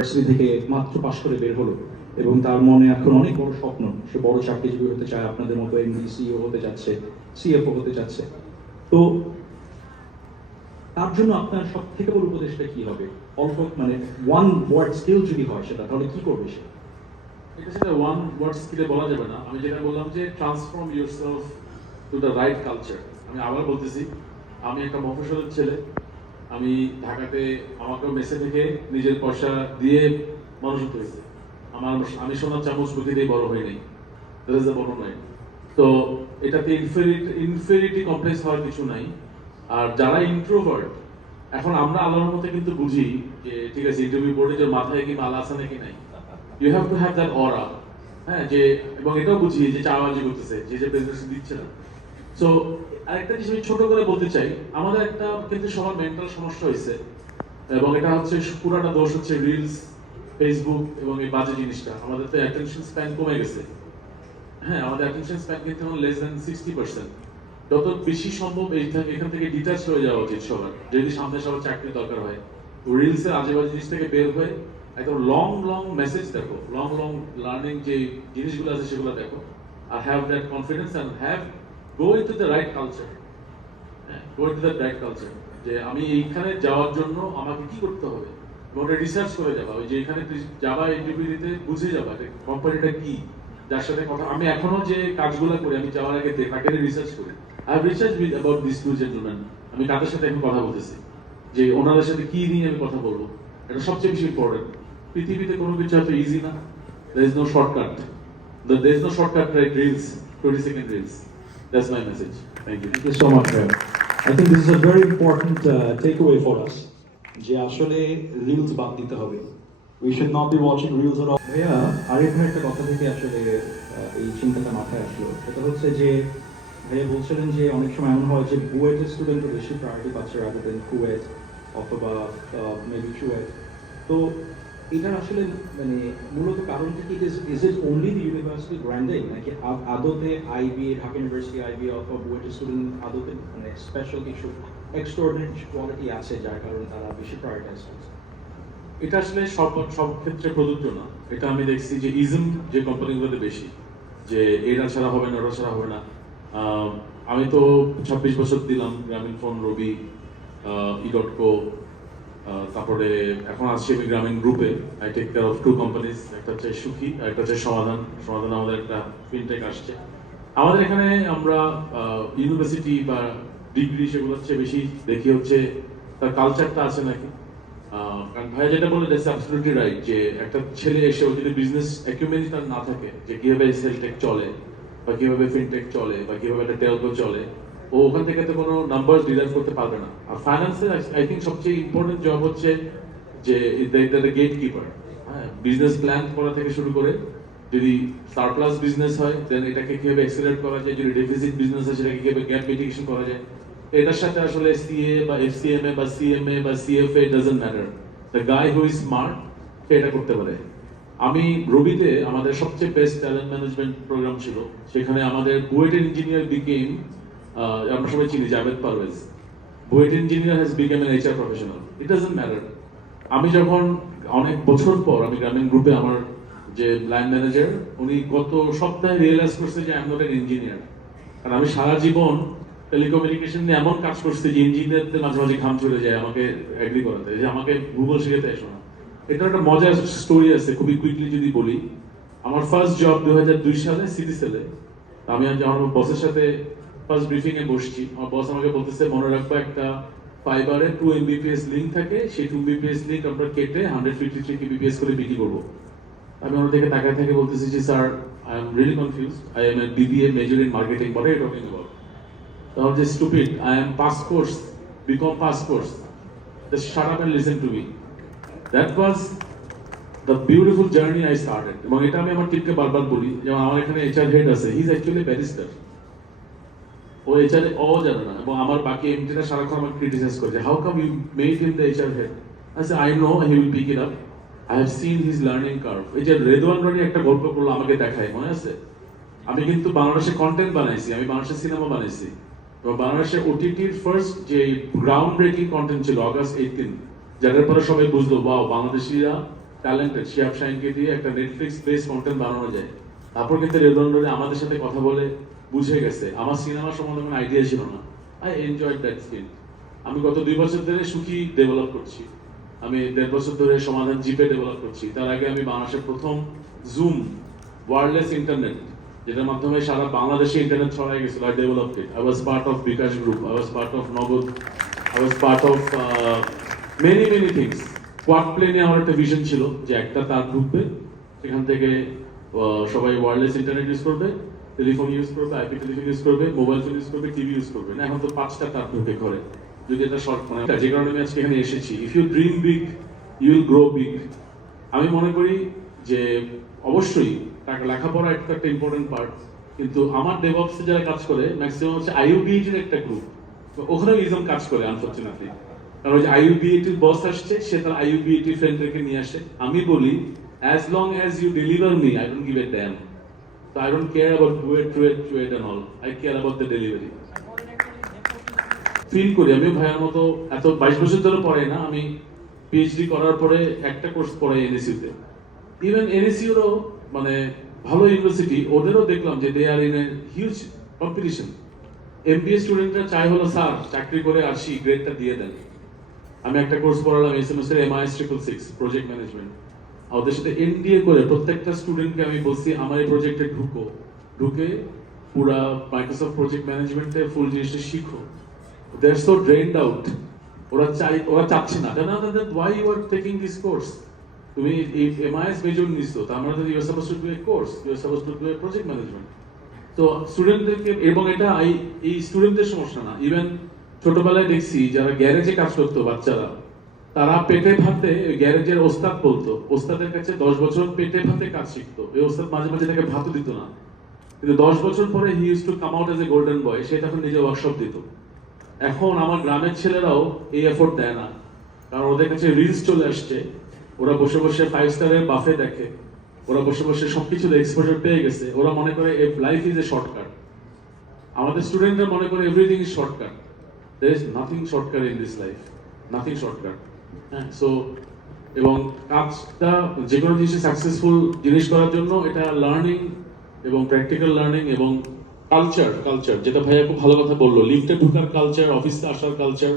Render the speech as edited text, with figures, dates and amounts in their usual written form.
University থেকে মাত্র পাশ করে বের হলো এবং তার মনে এখন অনেক বড় স্বপ্ন, সে বড় চাকরিজীবী হতে চায়, আপনাদের মতো এমডি সিইও হতে যাচ্ছে, সিএফও হতে যাচ্ছে। তো তার জন্য আপনার সব থেকে বড় উপদেশটা কি হবে? অল্প মানে ওয়ান ওয়ার্ড স্কিল যদি হয় সেটা, তাহলে কি করবে সে? এটা সেটা ওয়ান ওয়ার্ড স্কিলে বলা যাবে না। আমি যেটা বললাম যে transform yourself to the right culture. আমি আবার বলতেছি, আমি একটা মফস্বলের ছেলে। আমি ঢাকাতে আমাকেও মেসে থেকে নিজের পয়সা দিয়ে মানুষ হতে হয়েছে। আমি সোনার চামচ মুখে দিয়ে বড় হয়ে নেই, বড় নয়। তো এটাতে ইনফেরিটি কমপ্লেক্স হওয়ার কিছু নাই। আর যারা ইন্ট্রোভার্ট, এখন আমরা আল্লাহর মধ্যে কিন্তু বুঝি যে ঠিক আছে ইন্টারভিউ বোর্ডে যে মাথায় কি মালা আছে নাকি নাই, you have to have that aura. হ্যাঁ, যে এবং এটাও বুঝি যে চাওয়াবাজি করতেছে, যে প্রেজেন্টেশন দিচ্ছে না। সো আরেকটা জিনিস আমি ছোট করে বলতে চাই, আমাদের একটা কিন্তু সবার মেন্টাল সমস্যা হয়েছে, এবং এটা হচ্ছে পুরাটা দোষ হচ্ছে রিলস, ফেসবুক এবং এই বাজে জিনিসটা। আমাদের তো অ্যাটেনশন স্প্যান কমে গেছে। হ্যাঁ, আমাদের অ্যাটেনশন স্প্যান কিন্তু লেস দ্যান 60%। যত বেশি সম্ভব এখান থেকে ডিটাচ হয়ে যাওয়া উচিত সবার, যদি সামনে সবার চাকরির দরকার হয়। রিলসের আজেবাজে জিনিস থেকে বের হয়ে একদম লং লং মেসেজ দেখো, লং লং লার্নিং যে জিনিসগুলো আছে সেগুলো দেখো, আর have that confidence and have go into the right culture. হ্যাঁ, go into the right culture, যে আমি এইখানে যাওয়ার জন্য আমাকে কি করতে হবে, ওটা রিসার্চ করে যাবা। ওই যে এখানে তুই যাবা ইন্টারভিউ দিতে, বুঝে যাবা কোম্পানিটা কি, যার সাথে কথা। আমি এখনো যে কাজগুলো করি, আমি যাওয়ার আগে তাকে রিসার্চ করি। I have research with about this two gentleman. আমি তাদের সাথে এখন কথা বলতেছি যে ওনাদের সাথে কি নিয়ে আমি কথা বলবো, এটা সবচেয়ে বেশি ইম্পর্টেন্ট। পৃথিবীতে কোনো কিছু এত ইজি না, there is no shortcut. There is no shortcut, right? Reels, 20-second reels. That's my message. Thank you. Thank you so much, Ram. I think this is a very important takeaway for us. যে আসলে reels বাদ দিতে হবে। We should not be watching reels at all. ভাইয়া, আরিফ ভাইয়ের একটা কথা থেকে আসলে এই চিন্তাটা মাথায় আসলো। সেটা হচ্ছে যে ভাইয়া বলছিলেন যে অনেক সময় এমন হয় যে বুয়েটের স্টুডেন্টরা বেশি প্রায়োরিটি পাচ্ছে রাদার দেন কুয়েট অথবা মেবি চুয়েট। তো এটার আসলে মানে মূলত কারণটা কি? Is it only the university branding, নাকি আদতে আইবি, ঢাকা ইউনিভার্সিটি আইবি অথবা বুয়েটের স্টুডেন্ট আদতে মানে স্পেশাল কিছু এক্সট্রাঅর্ডিনারি কোয়ালিটি আছে যার কারণে তারা বেশি প্রায়োরিটাইজ করছে? এটা আসলে সব ক্ষেত্রে প্রযোজ্য না। এটা আমি দেখছি যে ইজম যে কোম্পানিগুলোতে বেশি, যে এটা ছাড়া হবে না, ওটা ছাড়া হবে না। আমি তো 26 বছর দিলাম গ্রামীণ ফোন, রবি, ই.কো, তারপরে এখন আসছি আমি গ্রামীণ গ্রুপে। I take care of two companies, একটা হচ্ছে সুখী আর একটা হচ্ছে সমাধান। সমাধান আমাদের একটা ফিনটেক আসছে আমাদের এখানে। আমরা ইউনিভার্সিটি বা ডিগ্রি সেগুলো হচ্ছে বেশি দেখি হচ্ছে তার কালচারটা আছে নাকি। কারণ ভাইয়া যেটা বলে দ্যাটস অ্যাবসলিউটলি রাইট, যে একটা ছেলে এসে যদি বিজনেস অ্যাকিউমেন্ট তার না থাকে, যে কিভাবে সেলটেক চলে বা কিভাবে ফিনটেক চলে বা কিভাবে একটা টেলকো চলে, ও ওখান থেকে তো কোনো নাম্বার ডিরাইভ করতে পারবে না। আর ফাইন্যান্সের আই থিঙ্ক সবচেয়ে ইম্পর্টেন্ট জব হচ্ছে যে গেট কিপার। হ্যাঁ, বিজনেস প্ল্যান করা থেকে শুরু করে, যদি সারপ্লাস বিজনেস হয় দেন এটাকে কিভাবে এক্সেলারেট করা যায়, যদি ডেফিসিট বিজনেস হয় সেটাকে কিভাবে গ্যাপ মিটিগেশন করা যায়। এটার সাথে আসলে সিএ বা এফসিএমএ বা সিএমএ বা CFA doesn't matter, the guy who is smart সে এটা করতে পারে। আমি রবিতে আমাদের সবচেয়ে বেস্ট ট্যালেন্ট ম্যানেজমেন্ট প্রোগ্রাম ছিল, সেখানে আমাদের বুয়েটের ইঞ্জিনিয়ার বিকেম, আমরা সবাই চিনি Javed Parvez, BUET engineer has became N HR professional. It doesn't matter. আমি যখন অনেক বছর পর আমি গ্রামীণ গ্রুপে আমার যে লাইন ম্যানেজার, উনি গত সপ্তাহে রিয়েলাইজ করছে যে I am not an engineer. কারণ আমি সারা জীবন টেলিকমিউনিকেশন নিয়ে এমন কাজ করছে যে ইঞ্জিনিয়ারদের মাঝে মাঝে ঘাম চলে যায় আমাকে এগ্রি করাতে, যে আমাকে ভূগোল শিখাতে এসো না। এটা একটা মজার স্টোরি আছে, খুবই কুইকলি যদি বলি। আমার ফার্স্ট জব 2002 সালে সিটি সেলে। আমি আমার বসের সাথে ফার্স্ট ব্রিফিং এ বসছি। আমার বস আমাকে বলতেছে, মনে রাখবো একটা ফাইবারে 2 Mbps লিঙ্ক থাকে, সেই 2 Mbps লিঙ্ক আমরা কেটে 153 kbps করে বিক্রি করবো। আমি ওনার দিকে তাকায় থেকে বলতেছি যে sir, I am really confused, I am a BBA major in marketing, what are you talking about? তখন যে stupid, I am pass course, BCom pass course, just shut up and listen to me. That was the beautiful journey I started. এবং এটা আমি আমার টিমকে বারবার বলি, যেমন আমার এখানে এইচআর হেড আছে, হি ইজ অ্যাকচুয়ালি ব্যারিস্টার। ও এইচআর ও জানে না, এবং আমার বাকি এমটিরা সারাক্ষণ আমাকে ক্রিটিসাইজ করেছে, how come you made him the HR head? I say I know he will pick it up, I have seen his learning curve. এই যে রেদওয়ান রানী একটা গল্প করলো আমাকে দেখায়, মনে আছে? আমি কিন্তু বাংলাদেশে কন্টেন্ট বানাইছি, আমি বাংলাদেশে সিনেমা বানাইছি। তো বাংলাদেশে ওটিটির ফার্স্ট যে গ্রাউন্ড ব্রেকিং কন্টেন্ট ছিল অগাস্ট 18, যাদের পরে সবাই বুঝলো ওয়াও, বাংলাদেশিরা ট্যালেন্টেড শিহাব শাহিনকে দিয়ে একটা নেটফ্লিক্স বেস কন্টেন্ট বানানো যায়। তারপর কিন্তু রেডন আমাদের সাথে কথা বলে বুঝে গেছে। আমার সিনেমা সম্বন্ধে কোনো আইডিয়া ছিল না। I enjoyed that film. আমি গত 2 বছর ধরে সুখী ডেভেলপ করছি। আমি 1.5 বছর ধরে সমাধান জিপে ডেভেলপ করছি। তার আগে আমি বাংলাদেশের প্রথম জুম ওয়্যারলেস ইন্টারনেট, যেটার মাধ্যমে সারা বাংলাদেশে ইন্টারনেট ছড়াই গেছিল, I developed it. I was part of bKash group, I was part of Nagad, I was part of many things. Quad প্লেনে আমার একটা ভিশন ছিল যে একটা তার ঢুকবে, সেখান থেকে সবাই ওয়্যারলেস ইন্টারনেট ইউজ করবে, টেলিফোন ইউজ করবে, আইপি টেলিফোন ইউজ করবে, মোবাইল ফোন ইউজ করবে, টিভি ইউজ করবে না। এখন তো 5টা তার ঢুকে ঘরে, যদি এটা শর্ট মানে যে কারণে আমি আজকে এখানে এসেছি। If you dream big you will grow big. আমি মনে করি যে অবশ্যই টাকা লেখাপড়া একটা ইম্পর্টেন্ট পার্ট, কিন্তু আমার ডেভঅপসে যারা কাজ করে ম্যাক্সিমাম হচ্ছে আইইউবিএটির একটা গ্রুপ, তো ওখানেও ইজম কাজ করে আনফরচুনেটলি। কারণ ওই যে আইইউবিএটির বস আসছে, সে তার আইইউবিএটি ফ্রেন্ডদেরকে নিয়ে আসে। আমি বলি as long as you deliver me, I don't give a damn. So I don't care about trade and all. I care about the delivery. Feel করি আমিও ভাইয়ের মতো এত 22 বছর ধরে পড়াই না। আমি পিএইচডি করার পরে একটা কোর্স পড়াই এনএসইউতে। ইভেন এনএসইউরও মানে ভালো ইউনিভার্সিটি, ওদেরও দেখলাম যে they are in a huge competition. MBA স্টুডেন্টরা চাই হলো স্যার চাকরি করে আসি, গ্রেডটা দিয়ে দেন। আমি একটা কোর্স পড়ালাম এই সেমিস্টার MIS 666 প্রজেক্ট ম্যানেজমেন্ট। ওদের সাথে এনডিএ করে প্রত্যেকটা স্টুডেন্টকে আমি বলছি আমার এই প্রজেক্টে ঢুকে পুরা মাইক্রোসফট প্রজেক্ট ম্যানেজমেন্টে ফুল জিনিসটা শিখো। They are so drained out. ওরা চাচ্ছে না। Why you are taking this course? তুমি এই MIS মেজর নিছো, তার মানে you are suppose to do a course, you are suppose to do a project management. তো স্টুডেন্টদেরকে, এবং এটা এই স্টুডেন্টদের সমস্যা না, ইভেন ছোটবেলায় দেখছি যারা গ্যারেজে কাজ করতো বাচ্চারা, তারা পেটে ভাতে গ্যারেজের ওস্তাদ বলতো, ওস্তাদের কাছে 10 বছর পেটে ভাতে কাজ শিখতো। এই ওস্তাদ মাঝে মাঝে তাকে ভাতও দিত না, কিন্তু 10 বছর পরে he use to come out as a golden boy. সে তখন নিজে ওয়ার্কশপ দিত। এখন আমার গ্রামের ছেলেরাও এই এফোর্ট দেয় না, কারণ ওদের কাছে রিলস চলে আসছে। ওরা বসে বসে 5 স্টারের বাফে দেখে, ওরা বসে বসে সবকিছু এক্সপোজার পেয়ে গেছে। ওরা মনে করে লাইফ ইজ এ শর্টকাট। আমাদের স্টুডেন্টরা মনে করে everything is shortcut. There is nothing shortcut in this life, nothing shortcut. হ্যাঁ, সো এবং কাজটা যে কোনো জিনিসে সাকসেসফুল জিনিস করার জন্য এটা লার্নিং এবং প্র্যাকটিক্যাল লার্নিং এবং কালচার যেটা ভাইয়া খুব ভালো কথা বললো, লিফটে ঢোকার কালচার, অফিসে আসার কালচার,